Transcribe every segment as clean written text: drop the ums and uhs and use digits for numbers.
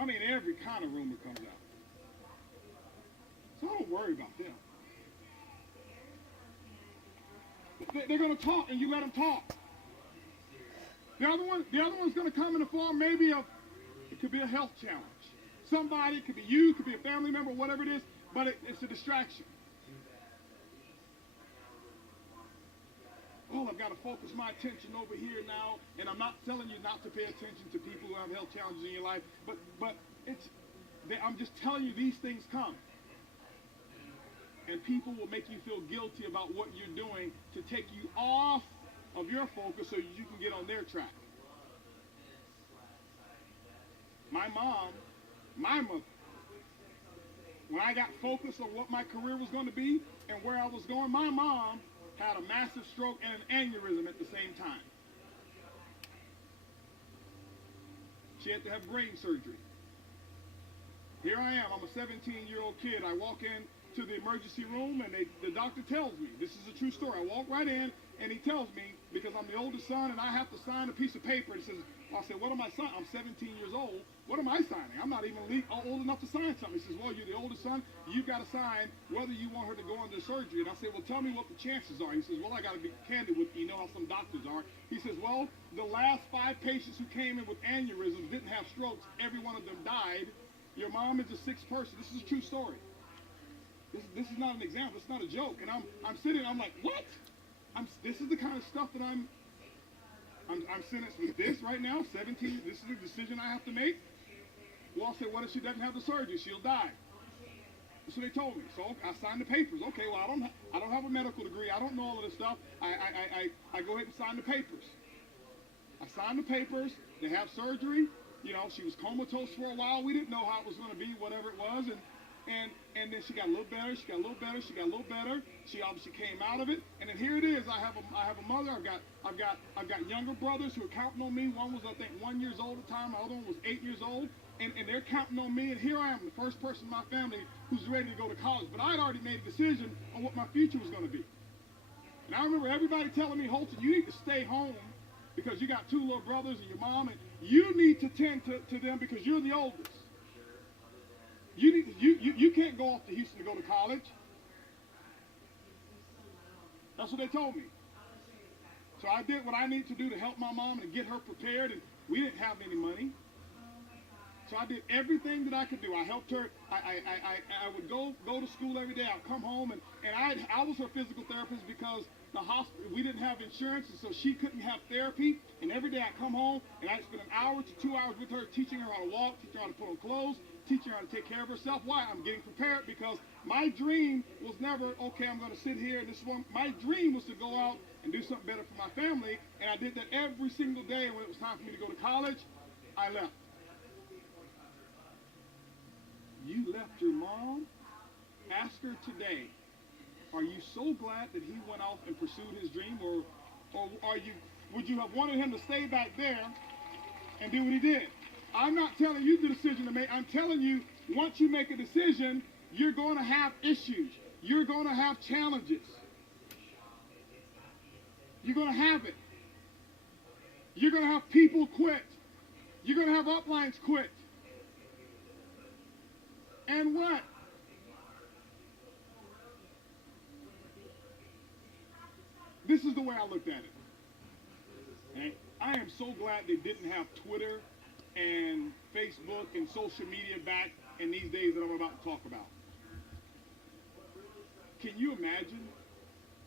I mean, every kind of rumor comes out. So I don't worry about them. They're going to talk, and you let them talk. The other one's going to come in the form maybe of, it could be a health challenge. Somebody, it could be you, it could be a family member, whatever it is, but it's a distraction. Oh, I've got to focus my attention over here now, and I'm not telling you not to pay attention to people who have health challenges in your life, but I'm just telling you these things come. And people will make you feel guilty about what you're doing to take you off of your focus so you can get on their track. My mother, when I got focused on what my career was going to be and where I was going, my mom had a massive stroke and an aneurysm at the same time. She had to have brain surgery. Here I am, I'm a 17-year-old kid. I walk in to the emergency room, and the doctor tells me, this is a true story. I walk right in, and he tells me, because I'm the oldest son, and I have to sign a piece of paper. It says, I said, what am I signing? I'm 17 years old. What am I signing? I'm not even old enough to sign something. He says, well, you're the oldest son. You've got to sign whether you want her to go under surgery. And I said, well, tell me what the chances are. He says, well, I got to be candid with you. You know how some doctors are. He says, well, the last 5 patients who came in with aneurysms didn't have strokes. Every one of them died. Your mom is the 6th person. This is a true story. This is not an example. It's not a joke. And I'm sitting. I'm like, what? This is the kind of stuff that I'm sentenced with this right now. 17. This is a decision I have to make. Well, I said, what if she doesn't have the surgery? She'll die. That's what they told me. So I signed the papers. Okay. Well, I don't have a medical degree. I don't know all of this stuff. I go ahead and sign the papers. I signed the papers. They have surgery. You know, she was comatose for a while. We didn't know how it was going to be, whatever it was, and then she got a little better. She got a little better. She got a little better. She obviously came out of it. And then here it is. I have a mother. I've got younger brothers who are counting on me. One was, I think, 1 year old at the time. The other one was 8 years old. And they're counting on me. And here I am, the first person in my family who's ready to go to college. But I'd already made a decision on what my future was going to be. And I remember everybody telling me, Holton, you need to stay home because you got 2 little brothers and your mom, and you need to tend to them because you're the oldest. You can't go off to Houston to go to college. That's what they told me. So I did what I need to do to help my mom and get her prepared, and we didn't have any money. So I did everything that I could do. I helped her. I would go to school every day. I'd come home, and I was her physical therapist because the hospital, we didn't have insurance, and so she couldn't have therapy. And every day I'd come home, and I'd spend an hour to 2 hours with her, teaching her how to walk, teaching her how to put on clothes, teaching her how to take care of herself. Why? I'm getting prepared because my dream was never, okay, I'm going to sit here and this one. My dream was to go out and do something better for my family, and I did that every single day. And when it was time for me to go to college, I left. You left your mom? Ask her today, are you so glad that he went off and pursued his dream, or would you have wanted him to stay back there and do what he did? I'm not telling you the decision to make. I'm telling you, once you make a decision, you're going to have issues. You're going to have challenges. You're going to have it. You're going to have people quit. You're going to have uplines quit. And what? This is the way I looked at it. And I am so glad they didn't have Twitter and Facebook and social media back in these days that I'm about to talk about. Can you imagine?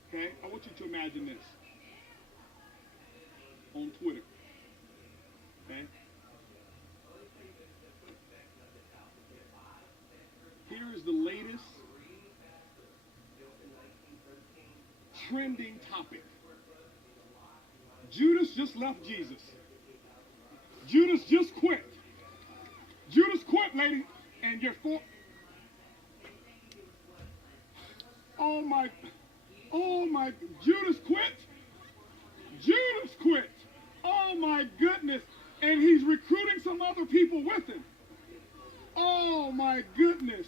Okay, I want you to imagine this. On Twitter. Okay? Here is the latest trending topic. Judas just left Jesus. Judas just quit. Judas quit, lady. And you're for. Oh my. Judas quit. Judas quit. Oh my goodness. And he's recruiting some other people with him. Oh my goodness.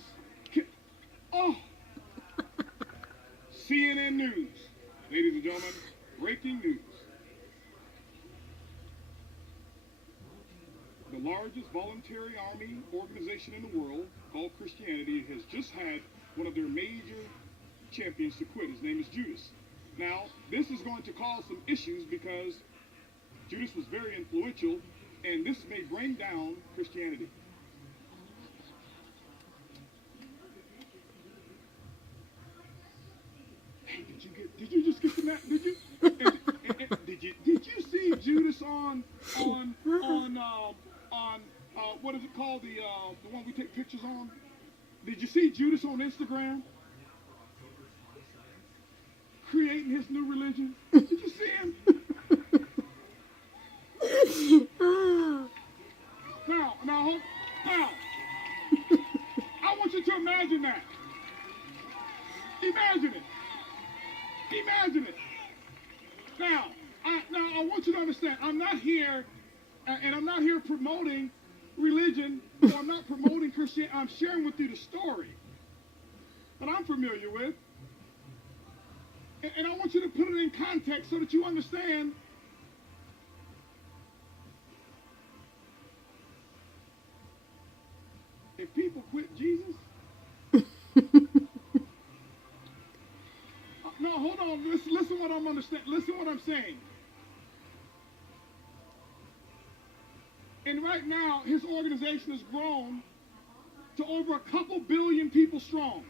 Oh. CNN News. Ladies and gentlemen, breaking news. The largest voluntary army organization in the world, called Christianity, has just had one of their major champions to quit. His name is Judas. Now, this is going to cause some issues because Judas was very influential, and this may bring down Christianity. Hey, did you just get to that? Did you? Did you see Judas on what is it called, the one we take pictures on? Did you see Judas on Instagram creating his new religion? Did you see him? Now, I want you to imagine that. Imagine it. Now, I want you to understand, I'm not here, and I'm not here promoting religion, or I'm not promoting Christianity. I'm sharing with you the story that I'm familiar with. And I want you to put it in context so that you understand if people quit Jesus. No, hold on. Listen what I'm understanding. Listen what I'm saying. And right now, his organization has grown to over a couple billion people strong.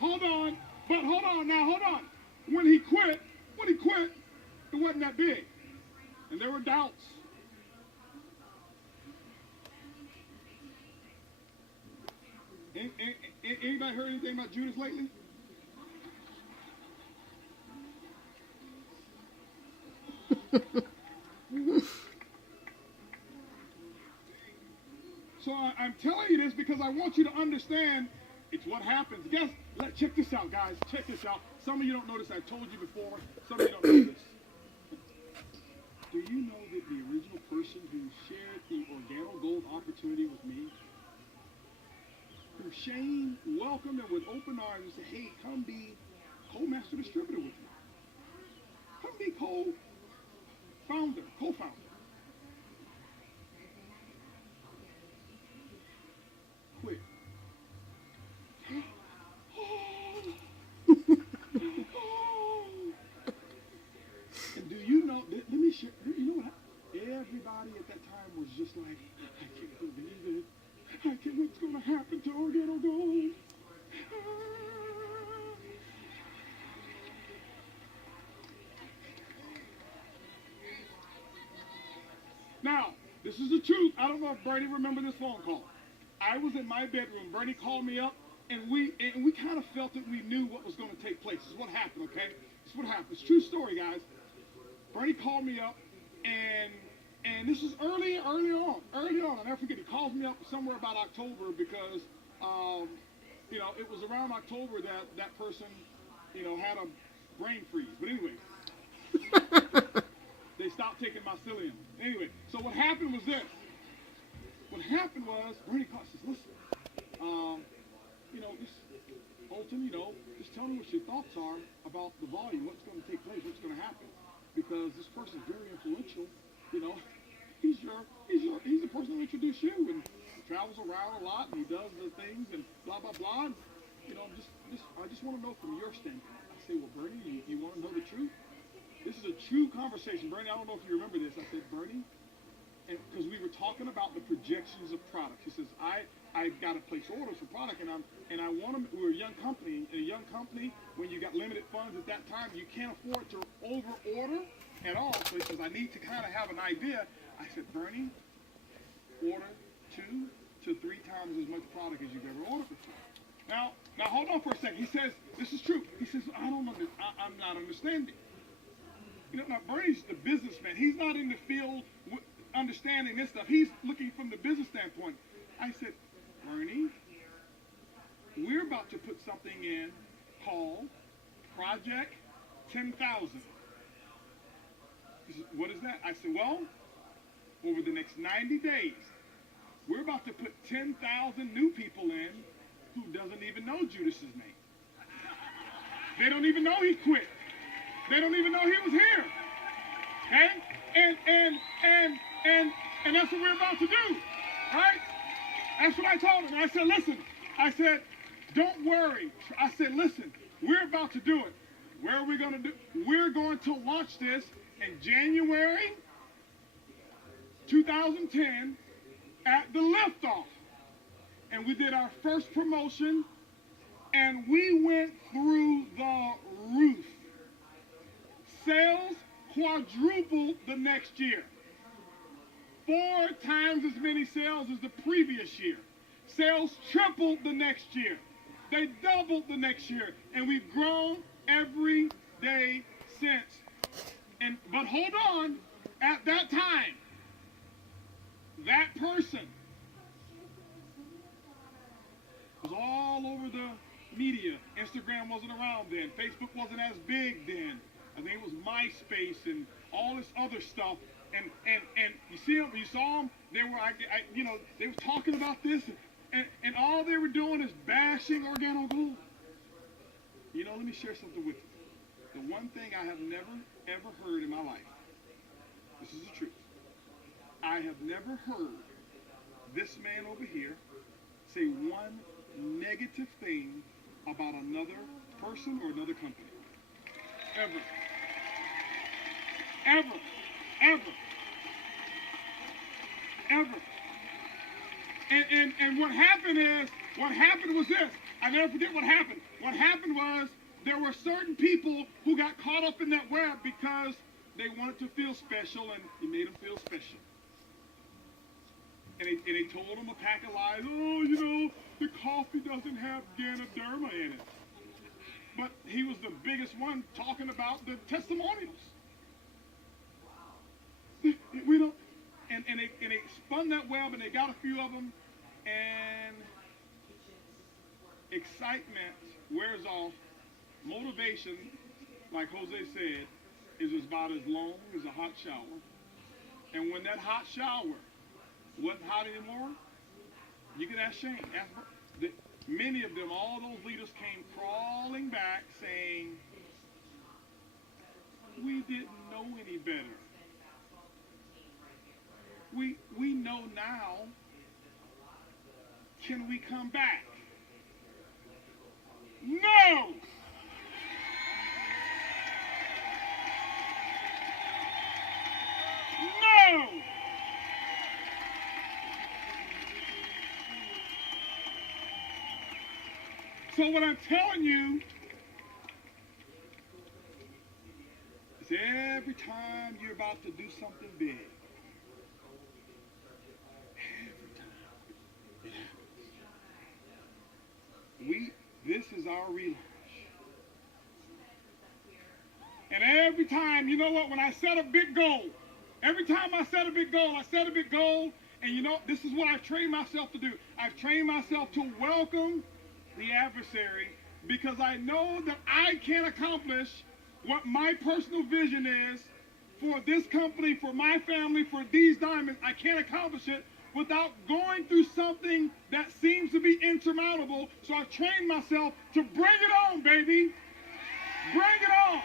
Hold on. When he quit, it wasn't that big. And there were doubts. Anybody heard anything about Judas lately? So I'm telling you this because I want you to understand it's what happens. Guys, check this out, guys. Check this out. Some of you don't know this. I told you before. Some of you don't know this. Do you know that the original person who shared the Organo Gold opportunity with me, who Shane welcomed and with open arms and said, hey, come be co-master distributor with me. Come be co-founder. Quit. And do you know, let me share, you know what? Everybody at that time was just like, I can't believe it. What's going to happen to Organo Gold? Now, this is the truth. I don't know if Bernie remember this phone call. I was in my bedroom. Bernie called me up, and we kind of felt that we knew what was going to take place. This is what happened, okay? This is what happened. It's a true story, guys. Bernie called me up, and this is early on. I'll never forget. He calls me up somewhere about October because, it was around October that person, had a brain freeze. But anyway, they stopped taking my psyllium. Anyway, so what happened was this. What happened was, Bernie called and says, listen, Holton, just tell me what your thoughts are about the volume, what's going to take place, what's going to happen. Because this person's very influential, he's the person who introduced you, and he travels around a lot, and he does the things, and blah, blah, blah. And, I just want to know from your standpoint. I say, well, Bernie, you want to know the truth? This is a true conversation. Bernie, I don't know if you remember this. I said, Bernie, and because we were talking about the projections of products. He says, I've got to place orders for product, and I want them. We're a young company. In a young company, when you got limited funds at that time, you can't afford to over order at all. So he says, I need to kind of have an idea. I said, Bernie, order 2 to 3 times as much product as you've ever ordered before. Now hold on for a second. He says, this is true. He says, I'm not understanding. Now Bernie's the businessman. He's not in the field understanding this stuff. He's looking from the business standpoint. I said, Bernie, we're about to put something in called Project 10,000. He said, what is that? I said, well, over the next 90 days, we're about to put 10,000 new people in who doesn't even know Judas's name. They don't even know he quit. They don't even know he was here. Okay? And that's what we're about to do, right? That's what I told him. I said, listen, I said, don't worry. I said, listen, we're about to do it. Where are we going to do? We're going to launch this in January 2010 at the Liftoff. And we did our first promotion, and we went through the roof. Sales quadrupled the next year. 4 times as many sales as the previous year. Sales tripled the next year. They doubled the next year. And we've grown every day since. But hold on, at that time, that person was all over the media. Instagram wasn't around then. Facebook wasn't as big then. I think it was MySpace and all this other stuff. And you see them, you saw them. They were, they were talking about this, and all they were doing is bashing organogold. You know, let me share something with you. The one thing I have never ever heard in my life. This is the truth. I have never heard this man over here say one negative thing about another person or another company. Ever. Ever. Ever. Ever. And what happened was this. I never forget what happened. What happened was there were certain people who got caught up in that web because they wanted to feel special, and he made them feel special. And they told them a pack of lies. Oh, you know, the coffee doesn't have Ganoderma in it. But he was the biggest one talking about the testimonials. We don't, and they spun that web, and they got a few of them, and excitement wears off. Motivation, like Jose said, is about as long as a hot shower. And when that hot shower wasn't hot anymore, you can ask Shane. Many of them, all those leaders came crawling back saying, we didn't know any better. We know now. Can we come back? No! No! So what I'm telling you is every time you're about to do something big, this is our relaunch. And every time, you know what, when I set a big goal, every time I set a big goal, and you know, this is what I've trained myself to do. I've trained myself to welcome the adversary, because I know that I can't accomplish what my personal vision is for this company, for my family, for these diamonds. I can't accomplish it without going through something that seems to be insurmountable. So I've trained myself to bring it on, baby. Bring it on.